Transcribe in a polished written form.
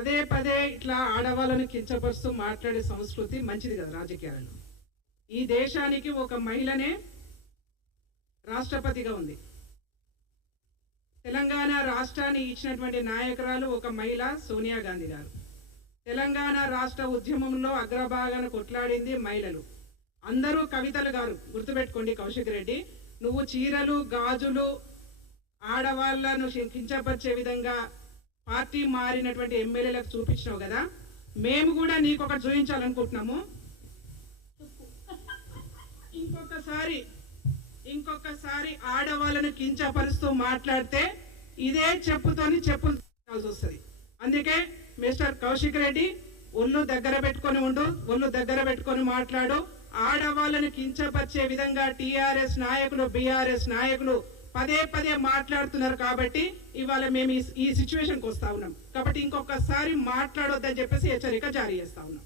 పదే పదే ఇట్లా ఆడవాళ్ళను కించపరుస్తూ మాట్లాడే సంస్కృతి మంచిది కదా రాజకీయాలలో. ఈ దేశానికి ఒక మహిళనే రాష్ట్రపతిగా ఉంది. తెలంగాణ రాష్ట్రాన్ని ఇచ్చినటువంటి నాయకురాలు ఒక మహిళ సోనియా గాంధీ గారు. తెలంగాణ రాష్ట్ర ఉద్యమంలో అగ్రభాగాన కొట్లాడింది మహిళలు. అందరూ కవితలు గారు. గుర్తుపెట్టుకోండి కౌశిక్ రెడ్డి, నువ్వు చీరలు గాజులు ఆడవాళ్లను కించపరిచే విధంగా పార్టీ మారినటువంటి ఎమ్మెల్యేలకు చూపించినావు కదా, మేము కూడా నీకు ఒకటి చూపించాలనుకుంటున్నాము. ఇంకొకసారి ఆడవాళ్ళను కించపరుస్తూ మాట్లాడితే ఇదే చెప్పుతోని చెప్పులు తీయాల్సి వస్తుంది. అందుకే మిస్టర్ కౌశిక్ రెడ్డి, ఒళ్ళు దగ్గర పెట్టుకొని ఉండు, ఒళ్ళు దగ్గర పెట్టుకొని మాట్లాడు. ఆడవాళ్ళను కించపరిచే విధంగా టీఆర్ఎస్ నాయకులు బీఆర్ఎస్ నాయకులు పదే పదే మాట్లాడుతున్నారు కాబట్టి ఇవాళ మేము ఈ సిచ్యువేషన్కి వస్తా ఉన్నాం. కాబట్టి ఇంకొకసారి మాట్లాడొద్దని చెప్పేసి హెచ్చరిక జారీ చేస్తా ఉన్నాం.